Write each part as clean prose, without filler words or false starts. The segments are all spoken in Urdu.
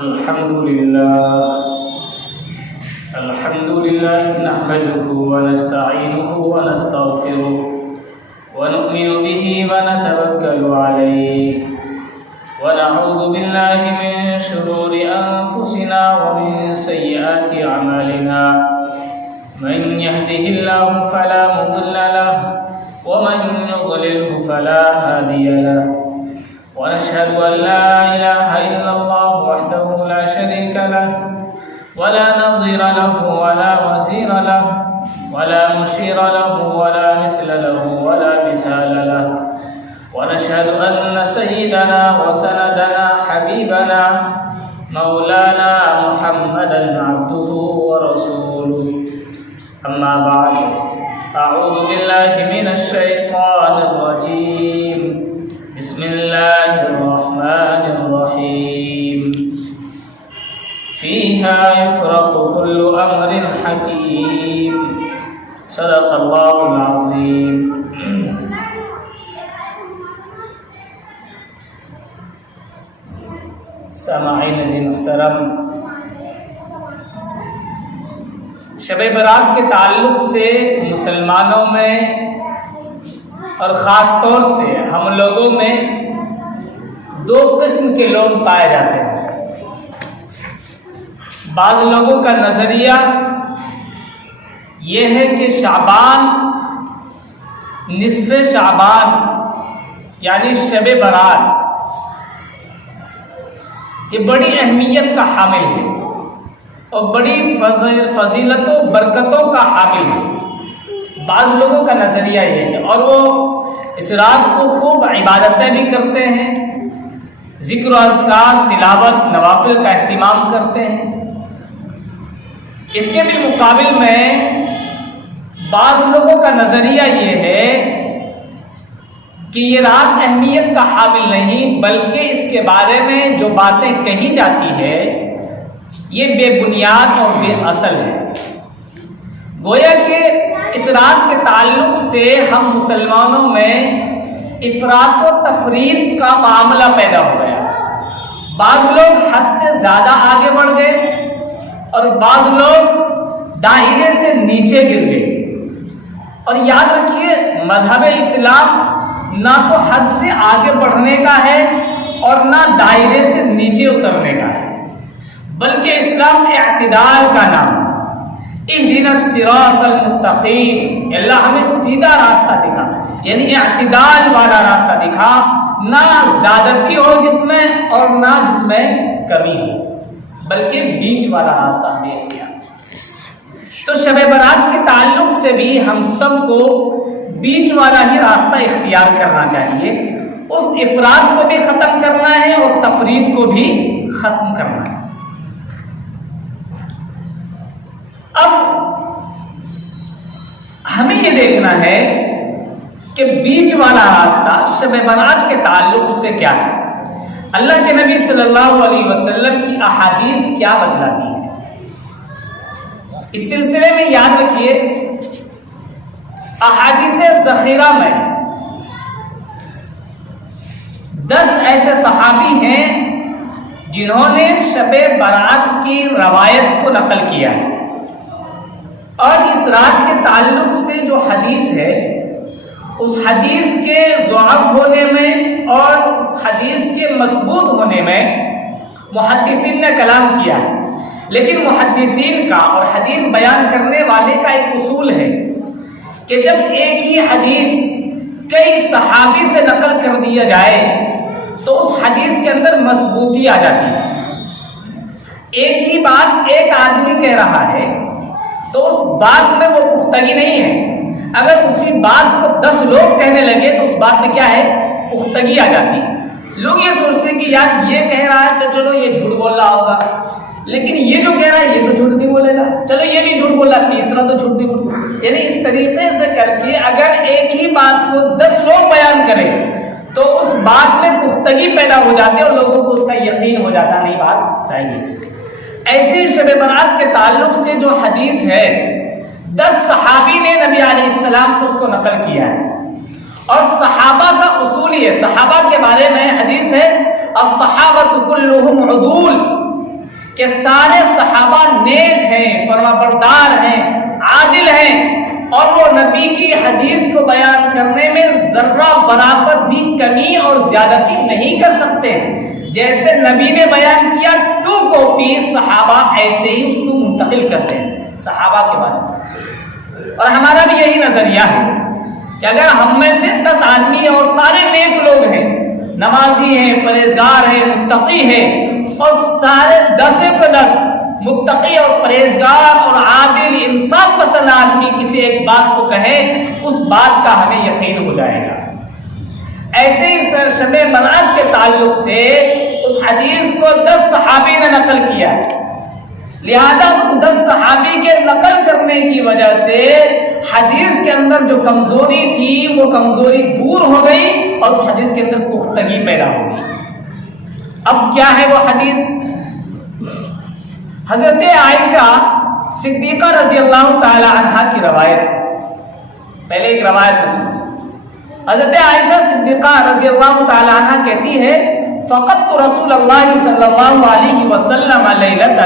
الحمد لله نحمده ونستعينه ونستغفره ونؤمن به ونتوكل عليه ونعوذ بالله من شرور أنفسنا ومن سيئات أعمالنا من يهده الله فلا مضل له ومن يضلله فلا هادي له ونشهد أن لا إله إلا الله وحده لا شريك له ولا نظير له ولا وزير له ولا مشير له ولا مثل له ولا مثال له ونشهد أن سيدنا وسندنا حبيبنا مولانا محمدا عبده ورسوله أما بعد أعوذ بالله من الشيطان الرجيم بسم الله الرحمن الرحيم فيها يفرق كل أمر حكيم صدق الله العظيم سامعین محترم، شب برات کے تعلق سے مسلمانوں میں اور خاص طور سے ہم لوگوں میں دو قسم کے لوگ پائے جاتے ہیں۔ بعض لوگوں کا نظریہ یہ ہے کہ شعبان، نصف شعبان یعنی شب برات، یہ بڑی اہمیت کا حامل ہے اور بڑی فضیلت و برکتوں کا حامل ہے۔ بعض لوگوں کا نظریہ یہ ہے، اور وہ اس رات کو خوب عبادتیں بھی کرتے ہیں، ذکر و اذکار، تلاوت، نوافل کا اہتمام کرتے ہیں۔ اس کے بالمقابل میں بعض لوگوں کا نظریہ یہ ہے کہ یہ رات اہمیت کا حامل نہیں، بلکہ اس کے بارے میں جو باتیں کہی جاتی ہے یہ بے بنیاد اور بے اصل ہے۔ گویا کہ اس رات کے تعلق سے ہم مسلمانوں میں افراط و تفریط کا معاملہ پیدا ہو گیا۔ بعض لوگ حد سے زیادہ آگے بڑھ گئے اور بعض لوگ دائرے سے نیچے گر گئے۔ اور یاد رکھیے، مذہب اسلام نہ تو حد سے آگے بڑھنے کا ہے اور نہ دائرے سے نیچے اترنے کا ہے، بلکہ اسلام اعتدال کا نام۔ اہدنا الصراط المستقیم، اللہ ہمیں سیدھا راستہ دکھا، یعنی اعتدال والا راستہ دکھا، نہ زیادتی ہو جس میں اور نہ جس میں کمی ہو، بلکہ بیچ والا راستہ ہمیں اختیار۔ تو شب برات کے تعلق سے بھی ہم سب کو بیچ والا ہی راستہ اختیار کرنا چاہیے۔ اس افراد کو بھی ختم کرنا ہے اور تفرید کو بھی ختم کرنا ہے۔ اب ہمیں یہ دیکھنا ہے کہ بیچ والا راستہ شب برات کے تعلق سے کیا ہے، اللہ کے نبی صلی اللہ علیہ وسلم کی احادیث کیا بتلاتی ہے۔ اس سلسلے میں یاد رکھیے، احادیث ذخیرہ میں 10 ایسے صحابی ہیں جنہوں نے شب برات کی روایت کو نقل کیا ہے، اور اس رات کے تعلق سے جو حدیث ہے اس حدیث کے ضعف ہونے میں اور اس حدیث کے مضبوط ہونے میں محدثین نے کلام کیا ہے۔ لیکن محدثین کا اور حدیث بیان کرنے والے کا ایک اصول ہے کہ جب ایک ہی حدیث کئی صحابی سے نقل کر دیا جائے تو اس حدیث کے اندر مضبوطی آ جاتی ہے۔ ایک ہی بات ایک آدمی کہہ رہا ہے تو اس بات میں وہ پختگی نہیں ہے۔ اگر اسی بات کو 10 لوگ کہنے لگے تو اس بات میں کیا ہے، پختگی آ جاتی ہے۔ لوگ یہ سوچتے ہیں کہ یار یہ کہہ رہا ہے تو چلو یہ جھوٹ بول رہا ہوگا، لیکن یہ جو کہہ رہا ہے یہ تو جھوٹ نہیں بولے گا، چلو یہ بھی جھوٹ بول رہا ہے، تیسرا تو جھوٹ نہیں بول رہا۔ یعنی اس طریقے سے کر کے اگر ایک ہی بات کو 10 لوگ بیان کریں تو اس بات میں پختگی پیدا ہو جاتی ہے اور لوگوں کو اس کا یقین ہو جاتا نہیں بات صحیح ہے۔ ایسے شب برات کے تعلق سے جو حدیث ہے 10 صحابی نے نبی علیہ السلام سے اس کو نقل کیا ہے، اور صحابہ کا اصول یہ، صحابہ کے بارے میں حدیث ہے الصحابۃ کلھم عدول، کہ سارے صحابہ نیک ہیں، فرمانبردار ہیں، عادل ہیں، اور وہ نبی کی حدیث کو بیان کرنے میں ذرہ برابر بھی کمی اور زیادتی نہیں کر سکتے۔ جیسے نبی نے بیان کیا 2 کاپی صحابہ ایسے ہی اس کو منتقل کرتے ہیں صحابہ کے بارے میں۔ اور ہمارا بھی یہی نظریہ ہے کہ اگر ہم میں سے 10 آدمی اور سارے نیک لوگ ہیں، نمازی ہیں، پرہیزگار ہیں، متقی ہیں، اور سارے 10 کو 10 متقی اور پرہیزگار اور عادل انصاف پسند آدمی کسی ایک بات کو کہے، اس بات کا ہمیں یقین ہو جائے گا۔ ایسے ہی شب برات کے تعلق سے اس حدیث کو 10 صحابی نے نقل کیا ہے، لہذا ان 10 صحابی کے نقل کرنے کی وجہ سے حدیث کے اندر جو کمزوری تھی وہ کمزوری دور ہو گئی اور اس حدیث کے اندر پختگی پیدا ہو گئی۔ اب کیا ہے وہ حدیث؟ حضرت عائشہ صدیقہ رضی اللہ تعالی عنہا کی روایت ہے۔ پہلے ایک روایت میں سنو۔ حضرت عائشہ صدیقہ رضی اللہ تعالی عنہا کہتی ہے فقدت رسول اللہ صلی اللہ علیہ وسلم لیلۃ،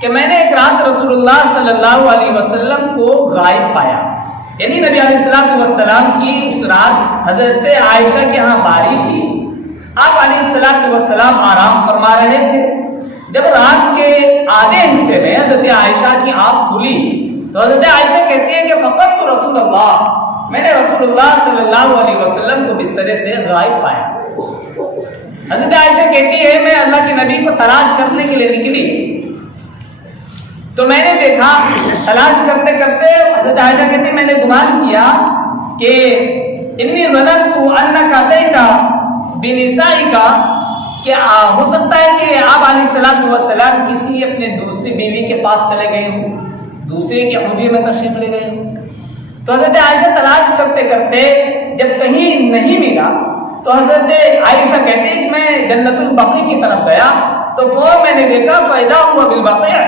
کہ میں نے ایک رات رسول اللہ صلی اللہ علیہ وسلم کو غائب پایا، یعنی نبی علیہ السلام کی اس رات حضرت عائشہ کے ہاں باری تھی، آپ علیہ السلام آرام فرما رہے تھے۔ جب رات کے آدھے حصے میں حضرت عائشہ کی آنکھ کھلی تو حضرت عائشہ کہتی ہے کہ فقدت رسول اللہ، میں نے رسول اللہ صلی اللہ علیہ وسلم کو بسترے سے غائب پایا۔ حضرت عائشہ کہتی ہے میں اللہ کے نبی کو تلاش کرنے کے لیے نکلی تو میں نے دیکھا، تلاش کرتے کرتے حضرت عائشہ کہتی ہے میں نے گمان کیا کہ انی ظننت انک اتیت بنسائک، کہ ہو سکتا ہے کہ آپ علیہ السلام کسی اپنے دوسری بیوی کے پاس چلے گئے ہوں، دوسرے کے حجرے میں تشریف لے گئے ہوں۔ تو حضرت عائشہ تلاش کرتے کرتے جب کہیں نہیں ملا تو حضرت عائشہ کہتے ہیں کہ میں جنت البقیع کی طرف گیا تو فوراً میں نے دیکھا فائدہ ہوا بالبقیع،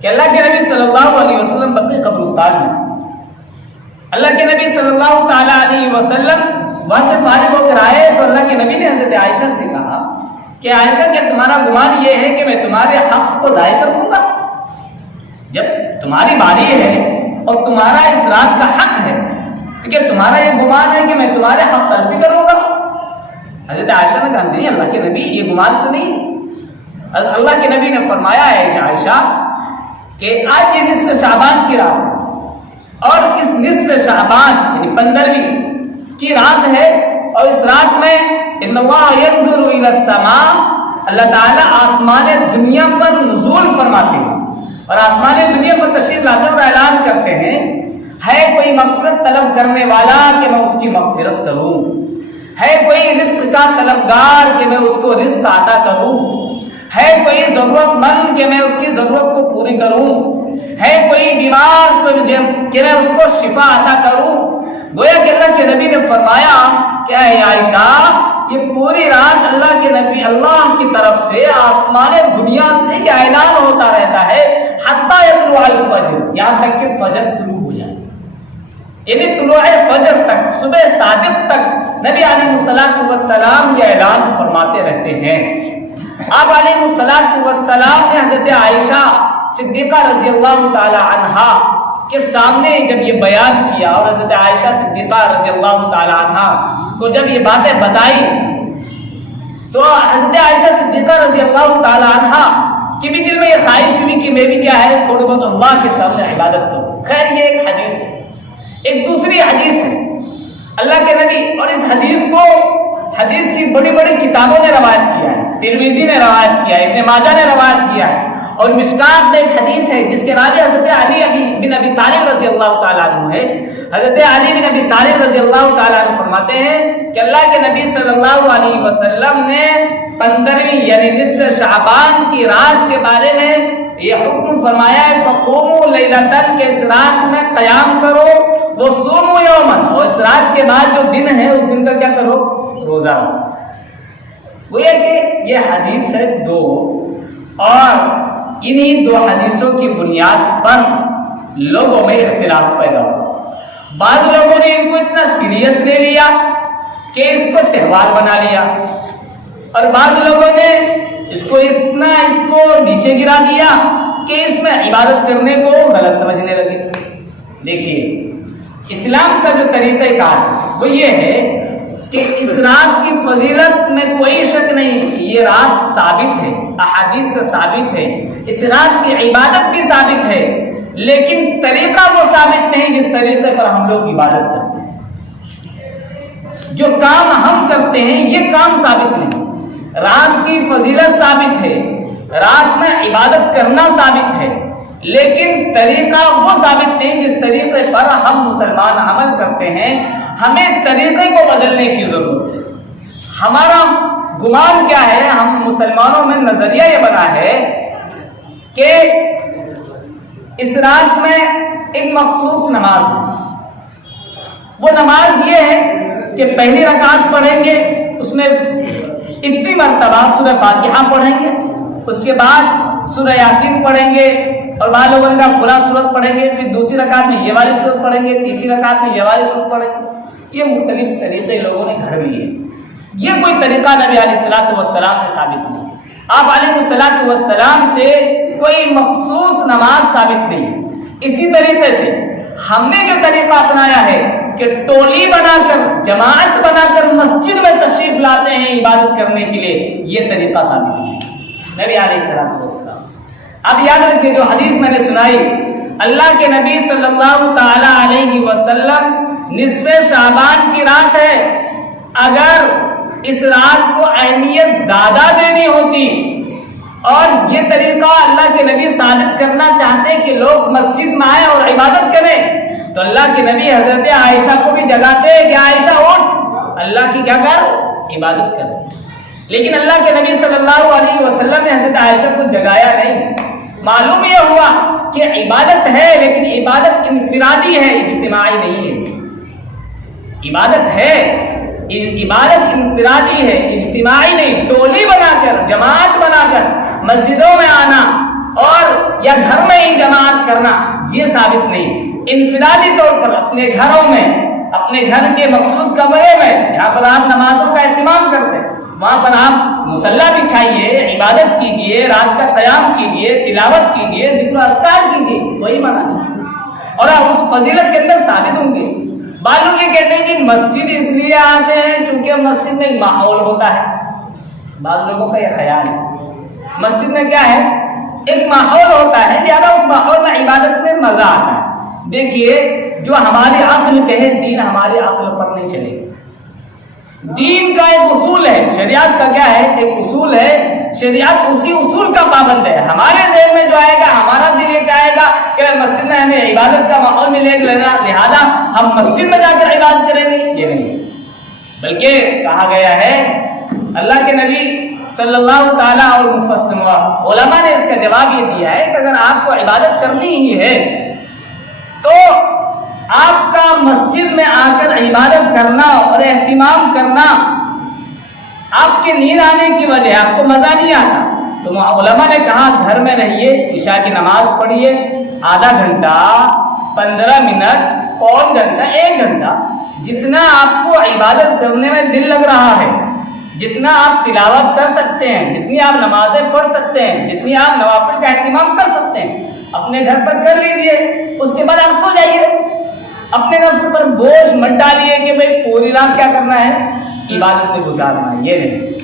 کہ اللہ کے نبی صلی اللہ علیہ وسلم بقیع قبرستان میں، اللہ کے نبی صلی اللہ تعالی علیہ وسلم وہاں سے فارغ ہو کر آئے تو اللہ کے نبی نے حضرت عائشہ سے کہا کہ عائشہ کیا تمہارا گمان یہ ہے کہ میں تمہارے حق کو ضائع کر دوں گا؟ جب تمہاری باری ہے اور تمہارا اس رات کا حق ہے تو کیا تمہارا یہ گمان ہے کہ میں تمہارے حق تلفی کروں گا؟ حضرت عائشہ نے کہا نہیں اللہ کے نبی یہ گمان تو نہیں۔ اللہ کے نبی نے فرمایا ہے عائشہ کہ آج یہ نصف شعبان کی رات ہے اور اس نصف شعبان یعنی 15ویں کی رات ہے، اور اس رات میں ان اللہ ينظر الى السماء، اللہ تعالیٰ آسمان دنیا پر نزول فرماتے ہیں اور آسمان دنیا پر تشریف لاتے ہیں اور اعلان کرتے ہیں ہے کوئی مغفرت طلب کرنے والا کہ میں اس کی مغفرت کروں، ہے کوئی رزق کا طلبگار کہ میں اس کو رزق عطا کروں، ہے کوئی ضرورت مند کہ میں اس کی ضرورت کو پوری کروں، ہے کوئی بیمار کہ میں اس کو شفا عطا کروں۔ گویا کہ اللہ کے نبی نے فرمایا کہ اے عائشہ یہ پوری رات اللہ کے نبی اللہ کی طرف سے آسمان دنیا سے یہ اعلان ہوتا رہتا ہے حتی یطلع الفجر، یہاں تک کہ فجر طلوع ہو جائے، یعنی طلوع فجر تک، صبح صادق تک نبی علیہ السلام یہ اعلان فرماتے رہتے ہیں۔ آپ علیہ السلام نے حضرت عائشہ صدیقہ رضی اللہ تعالی عنہا کے سامنے جب یہ بیان کیا اور حضرت عائشہ صدیقہ رضی اللہ تعالی عنہا کو جب یہ باتیں بتائی تو حضرت عائشہ صدیقہ رضی اللہ تعالی عنہا کے بھی دل میں یہ خواہش ہوئی کہ میں بھی کیا ہے تھوڑی بہت اللہ کے سامنے عبادت کروں۔ خیر یہ ایک حدیث ہے، ایک دوسری حدیث ہے اللہ کے نبی، اور اس حدیث کی بڑی بڑی کتابوں نے روایت کیا ہے، ترمذی نے روایت کیا ہے، ابن ماجہ نے روایت کیا ہے، اور مشکات میں ایک حدیث ہے جس کے راوی حضرت علی بن ابی طالب رضی اللہ تعالیٰ عنہ ہے۔ حضرت علی بن ابی طالب رضی اللہ تعالیٰ عنہ فرماتے ہیں کہ اللہ کے نبی صلی اللہ علیہ وسلم نے 15ویں یعنی نصف شعبان کی رات کے بارے میں یہ حکم فرمایا ہے فقوموا لیلۃ، کہ اس رات میں قیام کرو، وصوموا یوما، اور اس رات کے بعد جو دن ہے اس دن کا کیا کرو، روزہ رکھو۔ وہ یہ کہ یہ حدیث ہے 2، اور انہی 2 حدیثوں کی بنیاد پر لوگوں میں اختلاف پیدا ہوا۔ بعض لوگوں نے ان کو اتنا سیریس لے لیا کہ اس کو تہوار بنا لیا، اور بعض لوگوں نے اس کو گرا دیا کہ اس میں عبادت کرنے کو غلط سمجھنے لگے۔ دیکھیے اسلام کا جو طریقہ کار ہے وہ یہ ہے کہ اس رات کی فضیلت میں کوئی شک نہیں، یہ رات ثابت ہے، احادیث سے ثابت ہے، اس رات کی عبادت بھی ثابت ہے، لیکن طریقہ وہ ثابت نہیں جس طریقے پر ہم لوگ عبادت کرتے ہیں۔ جو کام ہم کرتے ہیں یہ کام ثابت نہیں۔ رات کی فضیلت ثابت ہے، رات میں عبادت کرنا ثابت ہے، لیکن طریقہ وہ ثابت نہیں جس طریقے پر ہم مسلمان عمل کرتے ہیں۔ ہمیں طریقے کو بدلنے کی ضرورت ہے۔ ہمارا گمان کیا ہے، ہم مسلمانوں میں نظریہ یہ بنا ہے کہ اس رات میں ایک مخصوص نماز ہے، وہ نماز یہ ہے کہ پہلی رکعت پڑھیں گے، اس میں اتنی مرتبہ سورہ فاتحہ پڑھیں گے، اس کے بعد سورہ یاسین پڑھیں گے، اور بعض لوگوں نے کہا فلاں سورت پڑھیں گے، پھر دوسری رکعت میں یہ والی سورت پڑھیں گے، تیسری رکعت میں یہ والی سورت پڑھیں گے۔ یہ مختلف طریقے لوگوں نے گھڑ لیے، یہ کوئی طریقہ نبی علیہ الصلوۃ والسلام سے ثابت نہیں۔ آپ علیہ الصلوۃ والسلام سے کوئی مخصوص نماز ثابت نہیں۔ اسی طریقے سے ہم نے جو طریقہ اپنایا ہے کہ ٹولی بنا کر، جماعت بنا کر مسجد میں تشریف لاتے ہیں عبادت کرنے کے لیے، یہ طریقہ ثابت نہیں نبی علیہ الصلوۃ والسلام۔ اب یاد رکھیے جو حدیث میں نے سنائی، اللہ کے نبی صلی اللہ تعالی علیہ وسلم نصف شعبان کی رات ہے، اگر اس رات کو اہمیت زیادہ دینی ہوتی اور یہ طریقہ اللہ کے نبی ثابت کرنا چاہتے کہ لوگ مسجد میں آئے اور عبادت کریں، تو اللہ کے نبی حضرت عائشہ کو بھی جگاتے کہ عائشہ اٹھ، اللہ کی کیا کر، عبادت کر۔ لیکن اللہ کے نبی صلی اللہ علیہ وسلم نے حضرت عائشہ کو جگایا نہیں۔ معلوم یہ ہوا کہ عبادت ہے، لیکن عبادت انفرادی ہے، اجتماعی نہیں ہے۔ عبادت ہے، عبادت انفرادی ہے، اجتماعی نہیں۔ ٹولی بنا کر، جماعت بنا کر مسجدوں میں آنا اور یا گھر میں ہی جماعت کرنا یہ ثابت نہیں۔ انفرادی طور پر اپنے گھروں میں، اپنے گھر کے مخصوص کمرے میں جہاں پر آپ نمازوں کا اہتمام کرتے ہیں، وہاں پر آپ مصلی بچھائیے، عبادت کیجئے، رات کا قیام کیجئے، تلاوت کیجئے، ذکر و اذکار کیجئے، کوئی منع نہیں، اور آپ اس فضیلت کے اندر ثابت ہوں گے۔ بعض لوگ یہ کہتے ہیں کہ مسجد اس لیے آتے ہیں چونکہ مسجد میں ایک ماحول ہوتا ہے۔ بعض لوگوں کا یہ خیال ہے مسجد میں کیا ہے، ایک ماحول ہوتا ہے، لہذا اس ماحول میں عبادت میں مزہ آتا ہے۔ دیکھیے جو ہماری عقل کہے، دین ہماری عقل پر نہیں چلے گا۔ دین کا ایک اصول ہے، شریعت کا کیا ہے، ایک اصول ہے، شریعت اسی اصول کا پابند ہے۔ ہمارے ذہن میں جو آئے گا، ہمارا دل یہ چاہے گا کہ مسجد میں ہمیں عبادت کا ماحول ملے گا، لہذا ہم مسجد میں جا کر عبادت کریں گے، یہ نہیں، بلکہ کہا گیا ہے، اللہ کے نبی صلی اللہ تعالیٰ اور مفسر علماء نے اس کا جواب یہ دیا ہے کہ اگر آپ کو عبادت کرنی ہی ہے تو آپ کا مسجد میں آ کر عبادت کرنا اور اہتمام کرنا آپ کے نیند آنے کی وجہ، آپ کو مزہ نہیں آتا، تو علماء نے کہا گھر میں رہیے، عشاء کی نماز پڑھیے، آدھا گھنٹہ، 15 منٹ، پون گھنٹہ، 1 گھنٹہ، جتنا آپ کو عبادت کرنے میں دل لگ رہا ہے، جتنا آپ تلاوت کر سکتے ہیں، جتنی آپ نمازیں پڑھ سکتے ہیں، جتنی آپ نوافل کا اہتمام کر سکتے ہیں، اپنے گھر پر کر لیجئے، اس کے بعد آپ سو جائیے۔ اپنے نفس پر بوجھ مت ڈالیے کہ بھئی پوری رات کیا کرنا ہے، عبادت میں گزارنا ہے، یہ نہیں،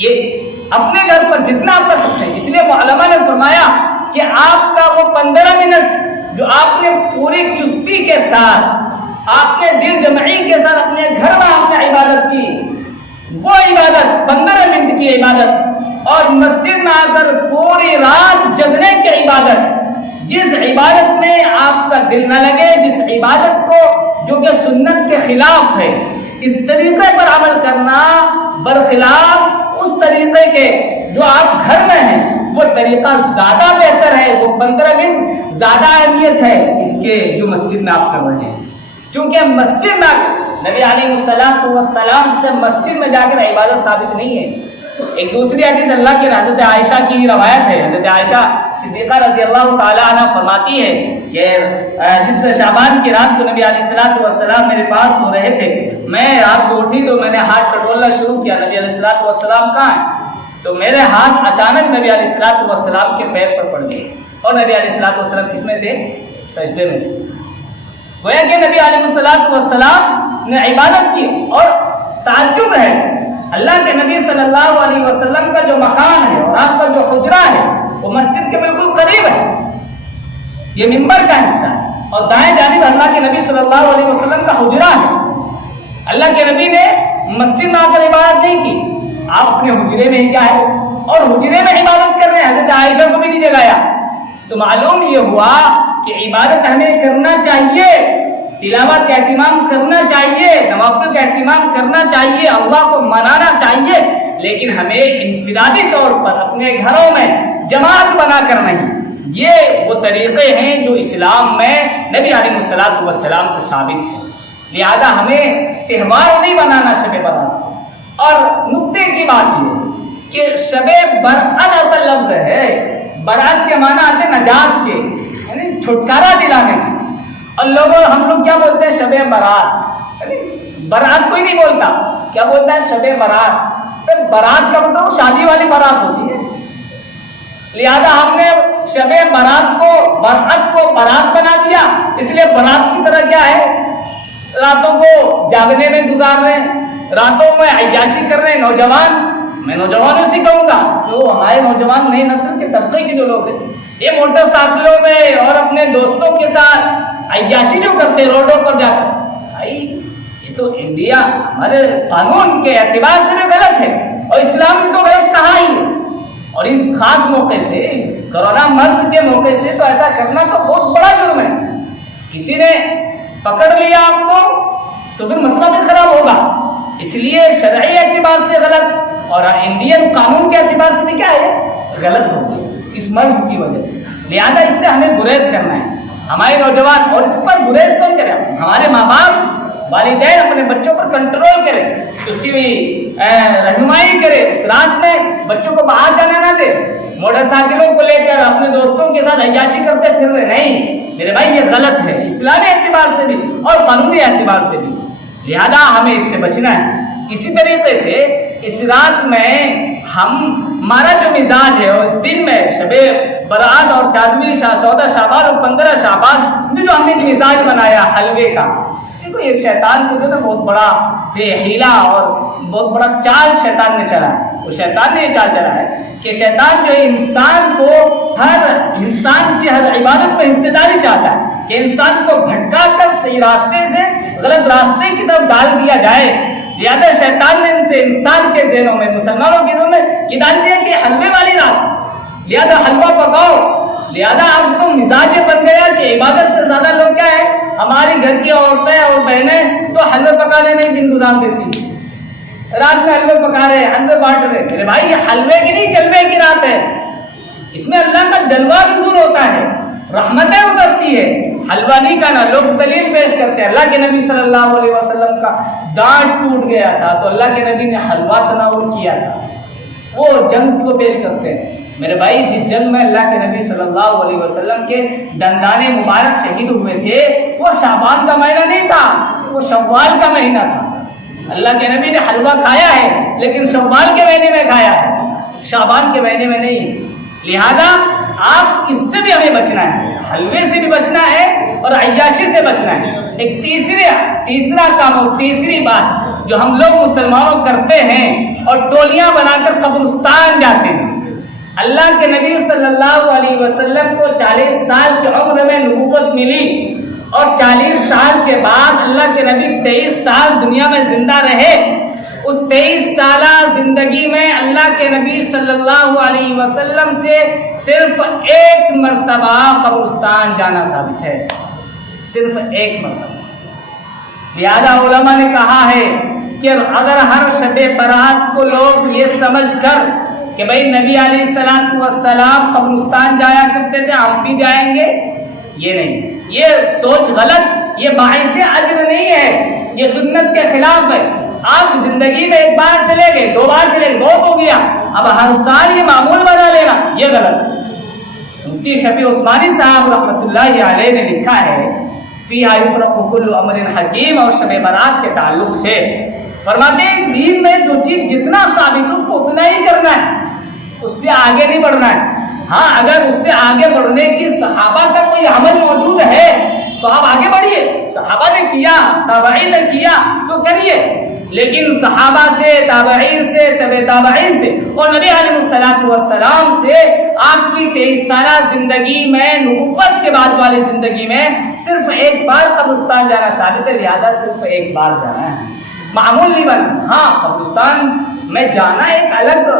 یہ اپنے گھر پر جتنا آپ کر سکتے ہیں۔ اس لیے علماء نے فرمایا کہ آپ کا وہ 15 منٹ جو آپ نے پوری چستی کے ساتھ، آپ نے دل جمعی کے ساتھ اپنے گھر میں آپ نے عبادت کی، وہ عبادت 15 منٹ کی عبادت، اور مسجد میں آ کر پوری رات جگنے کی عبادت، جس عبادت میں آپ کا دل نہ لگے، جس عبادت کو جو کہ سنت کے خلاف ہے، اس طریقے پر عمل کرنا برخلاف اس طریقے کے جو آپ گھر میں ہیں، وہ طریقہ زیادہ بہتر ہے، وہ 15 منٹ زیادہ اہمیت ہے اس کے جو مسجد میں آپ کر رہے ہیں، چونکہ مسجد میں نبی علیہ السلام سے مسجد میں جا کر عبادت ثابت نہیں ہے۔ ایک دوسری حدیث اللہ کی حضرت عائشہ کی روایت ہے، حضرت عائشہ صدیقہ رضی اللہ تعالی عنہ فرماتی ہے کہ نصف شعبان کی رات کو نبی علیہ السلام میرے پاس سو رہے تھے، میں رات کو اٹھی تو میں نے ہاتھ ٹٹولنا شروع کیا، نبی علیہ السلام کہاں ہے؟ تو میرے ہاتھ اچانک نبی علیہ الصلوۃ والسلام کے پیر پر پڑ گئے اور نبی علیہ الصلوۃ والسلام کس میں تھے؟ سجدے میں تھے۔ گویا کہ نبی علیہ الصلوۃ والسلام نے عبادت کی اور تعجب ہے، اللہ کے نبی صلی اللہ علیہ وسلم کا جو مکان ہے اور آپ کا جو حجرہ ہے وہ مسجد کے بالکل قریب ہے، یہ منبر کا حصہ ہے اور دائیں جانب اللہ کے نبی صلی اللہ علیہ وسلم کا حجرہ ہے۔ اللہ کے نبی نے مسجد میں آ کر عبادت نہیں کی، آپ اپنے حجرے میں ہی کیا ہے اور حجرے میں عبادت کر رہے ہیں، حضرت عائشہ کو بھی نہیں جگایا۔ تو معلوم یہ ہوا کہ عبادت ہمیں کرنا چاہیے، تلاوت کا اہتمام کرنا چاہیے، نوافل کا اہتمام کرنا چاہیے، اللہ کو منانا چاہیے، لیکن ہمیں انفرادی طور پر اپنے گھروں میں جماعت بنا کر نہیں۔ یہ وہ طریقے ہیں جو اسلام میں نبی علیہ الصلوۃ والسلام سے ثابت ہیں، لہذا ہمیں تہوار نہیں بنانا شب برات۔ اور نقطے کی بات یہ کہ شب برات اصل لفظ ہے، برات کے معنی آتے نجات کے، یعنی چھٹکارا دلانے کے، اور ہم لوگ کیا بولتے ہیں؟ شب برات، برات کوئی نہیں بولتا، کیا بولتا ہے؟ شب برات۔ برات کا مطلب شادی والی برات ہوتی ہے، لہذا ہم نے شب برات کو برات بنا دیا، اس لیے برات کی طرح کیا ہے، راتوں کو جاگنے میں گزار رہے ہیں، راتوں میں عیاشی کر رہے ہیں۔ نوجوان، میں نوجوانوں سے کہوں گا، جو ہمارے نوجوان نئی نسل کے طبقے کے جو لوگ ہیں، یہ موٹر سائیکلوں میں اور اپنے دوستوں کے ساتھ عیاشی جو کرتے روڈوں پر جا کر، بھائی یہ تو انڈیا ہمارے قانون کے اعتبار سے بھی غلط ہے اور اسلام نے تو غلط کہا ہی ہے، اور اس خاص موقع سے، کورونا مرض کے موقع سے تو ایسا کرنا تو بہت بڑا جرم ہے۔ کسی نے پکڑ لیا آپ کو تو پھر مسئلہ بھی خراب ہوگا، اس لیے شرعی اعتبار سے غلط اور انڈین قانون کے اعتبار سے بھی کیا ہے، غلط ہوگی اس مرض کی وجہ سے۔ لہذا اس سے ہمیں گریز کرنا ہے، ہمارے نوجوان، اور اس پر گریز کون کرے؟ ہمارے ماں باپ، والدین اپنے بچوں پر کنٹرول کرے، اس کی رہنمائی کرے، اس رات میں بچوں کو باہر جانا نہ دے، موٹر سائیکلوں کو لے کر اپنے دوستوں کے ساتھ عیاشی کرتے پھر رہے نہیں میرے بھائی، یہ غلط ہے اسلامی اعتبار سے بھی اور قانونی اعتبار سے بھی، لہذا ہمیں اس سے بچنا ہے۔ اسی طریقے سے اس رات میں ہمارا جو مزاج ہے اور اس دن میں شب برات اور 14 شعبان اور 15 شعبان میں جو ہم نے مزاج بنایا حلوے کا، دیکھو یہ شیطان کو جو ہے بہت بڑا حیلہ اور بہت بڑا چال شیطان نے چلا ہے، وہ شیطان نے یہ چال چلا ہے کہ شیطان جو ہے انسان کو انسان کی ہر عبادت میں حصے داری چاہتا ہے کہ انسان کو بھٹکا کر صحیح راستے سے غلط راستے کی طرف ڈال دیا جائے۔ لہذا شیطان نے ان سے انسان کے ذہنوں میں، مسلمانوں کے ذہنوں میں یہ ڈال دیا کہ حلوے والی رات، لہذا حلوہ پکاؤ، لہذا اب تو مزاج بن گیا کہ عبادت سے زیادہ لوگ کیا ہے، ہماری گھر کی عورتیں اور بہنیں تو حلوے پکانے میں ہی دن گزار دیتی ہیں، رات میں حلوے پکا رہے ہیں، حلوے بانٹ رہے ہیں۔ میرے بھائی یہ حلوے کی نہیں، جلوے کی رات ہے، اس میں اللہ کا جلوہ نزول ہوتا ہے، رحمتیں اترتی ہے۔ حلوہ نہیں کھانا، لوگ دلیل پیش کرتے ہیں، اللہ کے نبی صلی اللہ علیہ وسلم کا دانت ٹوٹ گیا تھا تو اللہ کے نبی نے حلوہ تناول کیا تھا، وہ جنگ کو پیش کرتے ہیں۔ میرے بھائی جس جنگ میں اللہ کے نبی صلی اللہ علیہ وسلم کے دندان مبارک شہید ہوئے تھے وہ شعبان کا مہینہ نہیں تھا، وہ شوال کا مہینہ تھا۔ اللہ کے نبی نے حلوہ کھایا ہے لیکن شوال کے مہینے میں کھایا ہے، شعبان کے مہینے میں نہیں۔ لہذا آپ اس سے بھی ہمیں بچنا ہے، حلوے سے بھی بچنا ہے اور عیاشی سے بچنا ہے۔ ایک تیسرا کام اور تیسری بات جو ہم لوگ مسلمانوں کرتے ہیں اور ٹولیاں بنا کر قبرستان جاتے ہیں۔ اللہ کے نبی صلی اللہ علیہ وسلم کو 40 سال کی عمر میں نبوت ملی اور 40 سال کے بعد اللہ کے نبی 23 سال دنیا میں زندہ رہے۔ اس 23 سالہ زندگی میں اللہ کے نبی صلی اللہ علیہ وسلم سے صرف ایک مرتبہ قبرستان جانا ثابت ہے، صرف ایک مرتبہ۔ لہذا علماء نے کہا ہے کہ اگر ہر شب برات کو لوگ یہ سمجھ کر کہ بھئی نبی علیہ الصلوۃ والسلام قبرستان جایا کرتے تھے ہم بھی جائیں گے، یہ نہیں، یہ سوچ غلط، یہ باعث اجر نہیں ہے، یہ سنت کے خلاف ہے۔ آپ زندگی میں ایک بار چلے گئے، 2 بار چلے گئے، بہت ہو گیا، اب ہر سال یہ معمول بنا لینا، یہ غلط ہے۔ مفتی شفیع عثمانی صاحب رحمۃ اللہ علیہ نے لکھا ہے فیہا یفرق کل امر حکیم، اور شب برات کے تعلق سے فرماتے ہیں دین میں جو چیز جتنا ثابت ہے اس کو اتنا ہی کرنا ہے، سے آگے نہیں بڑھنا ہے. ہاں اگر اس سے آگے بڑھنے کی صحابہ کا کوئی عمل موجود ہے تو آپ آگے بڑھیے. صحابہ نے کیا, تابعین نے کیا تو کریے, لیکن صحابہ سے, تابعین سے, تابعین سے اور نبی علیہ الصلوۃ والسلام سے آپ کی 23 سالہ زندگی میں, نبوت کے بعد والی زندگی میں صرف ایک بار قبرستان جانا ثابت ہے. لہذا صرف ایک بار جانا ہے, معمول نہیں بنا. ہاں قبرستان میں جانا ایک الگ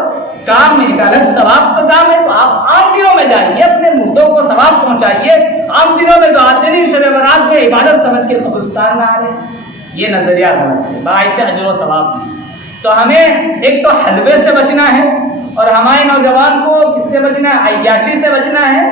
کام ہے, ایک الگ ثواب کا کام ہے. تو آپ عام دنوں میں جائیے, اپنے مردوں کو ثواب پہنچائیے. عام دنوں میں تو آتے نہیں, شب برات میں عبادت سمجھ کے قبرستان میں آ رہے. یہ نظریہ غلط ہے, باعث اجر و ثواب نہیں. تو ہمیں ایک تو حلوے سے بچنا ہے, اور ہمارے نوجوان کو کس سے بچنا ہے؟ عیاشی سے بچنا ہے,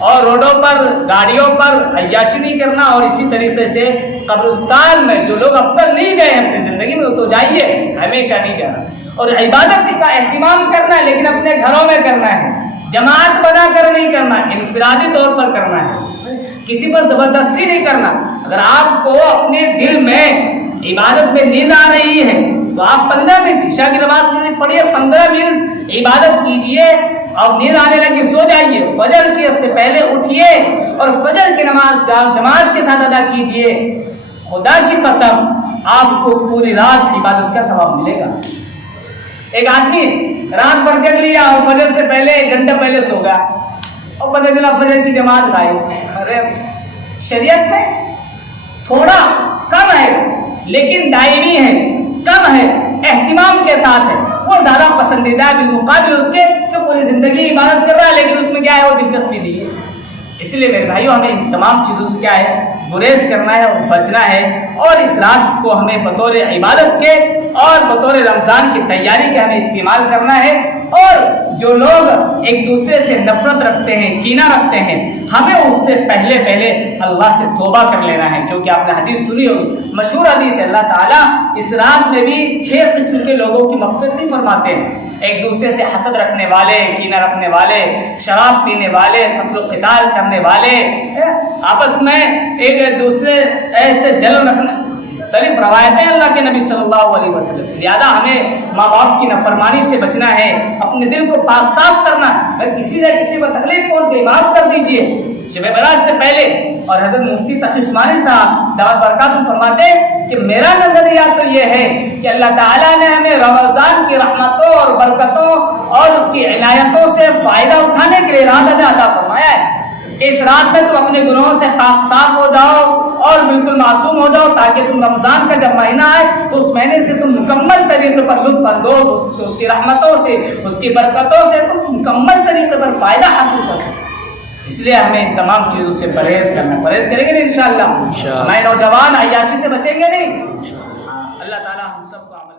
اور روڈوں پر, گاڑیوں پر عیاشی نہیں کرنا. اور اسی طریقے سے قبرستان میں جو لوگ اب تک نہیں گئے اپنی زندگی میں, تو جائیے, ہمیشہ نہیں جانا. اور عبادت کا اہتمام کرنا ہے, لیکن اپنے گھروں میں کرنا ہے, جماعت بنا کر نہیں کرنا, انفرادی طور پر کرنا ہے, کسی پر زبردستی نہیں کرنا. اگر آپ کو اپنے دل میں عبادت میں نیند آ رہی ہے تو آپ 15 منٹ عشاء کی نماز پڑھیے, 15 منٹ عبادت کیجئے, اور نیند آنے لگی سو جائیے. فجر کے سے پہلے اٹھیے اور فجر کی نماز جماعت کے ساتھ ادا کیجئے. خدا کی قسم آپ کو پوری رات عبادت کا ثواب ملے گا. ایک آدمی رات بھر جگ لیا اور فجر سے پہلے 1 گھنٹہ پہلے سو گیا, اور پتہ چلا فجر کی جماعت غائب. ارے شریعت میں تھوڑا کم ہے, لیکن دائمی ہے, کم ہے, اہتمام کے ساتھ ہے, وہ زیادہ پسندیدہ ہے بالمقابل اس کے جو پوری زندگی عبادت کر رہا ہے, لیکن اس میں کیا ہے, وہ دلچسپی نہیں ہے. اس لیے میرے بھائیوں, ہمیں ان تمام چیزوں سے کیا ہے, گریز کرنا ہے اور بچنا ہے. اور اس رات کو ہمیں بطور عبادت کے اور بطور رمضان کی تیاری کے ہمیں استعمال کرنا ہے. اور جو لوگ ایک دوسرے سے نفرت رکھتے ہیں, کینہ رکھتے ہیں, ہمیں اس سے پہلے اللہ سے توبہ کر لینا ہے. کیونکہ آپ نے حدیث سنی ہوگی, مشہور حدیث ہے, اللہ تعالیٰ اس رات میں بھی 6 قسم کے لوگوں کی مغفرت نہیں فرماتے ہیں. ایک دوسرے سے حسد رکھنے والے, کینہ رکھنے والے, شراب پینے والے, قتل و قتال کرنے والے, آپس میں ایک دوسرے ایسے جلن رکھنے, مختلف روایتیں اللہ کے نبی صلی اللہ علیہ وسلم. لہذا ہمیں ماں باپ کی نافرمانی سے بچنا ہے, اپنے دل کو پاک صاف کرنا ہے. اگر کسی کو تکلیف پہنچ گئی, معاف کر دیجئے شب برات سے پہلے. اور حضرت مفتی تقی عثمانی صاحب دعوت برکاتہ فرماتے کہ میرا نظریہ تو یہ ہے کہ اللہ تعالیٰ نے ہمیں رمضان کی رحمتوں اور برکتوں اور اس کی عنایتوں سے فائدہ اٹھانے کے لیے رات عطا فرمایا ہے کہ اس رات میں تم اپنے گناہوں سے پاک صاف ہو جاؤ اور بالکل معصوم ہو جاؤ, تاکہ تم رمضان کا جب مہینہ آئے تو اس مہینے سے تم مکمل طریقے پر لطف اندوز, اس کی رحمتوں سے, اس کی برکتوں سے تم مکمل طریقے پر فائدہ حاصل کر سکو. اس لیے ہمیں ان تمام چیزوں سے پرہیز کرنا, پرہیز کریں گے نہیں انشاءاللہ, ہمارے نوجوان عیاشی سے بچیں گے نہیں. اللہ تعالیٰ ہم سب کو عمل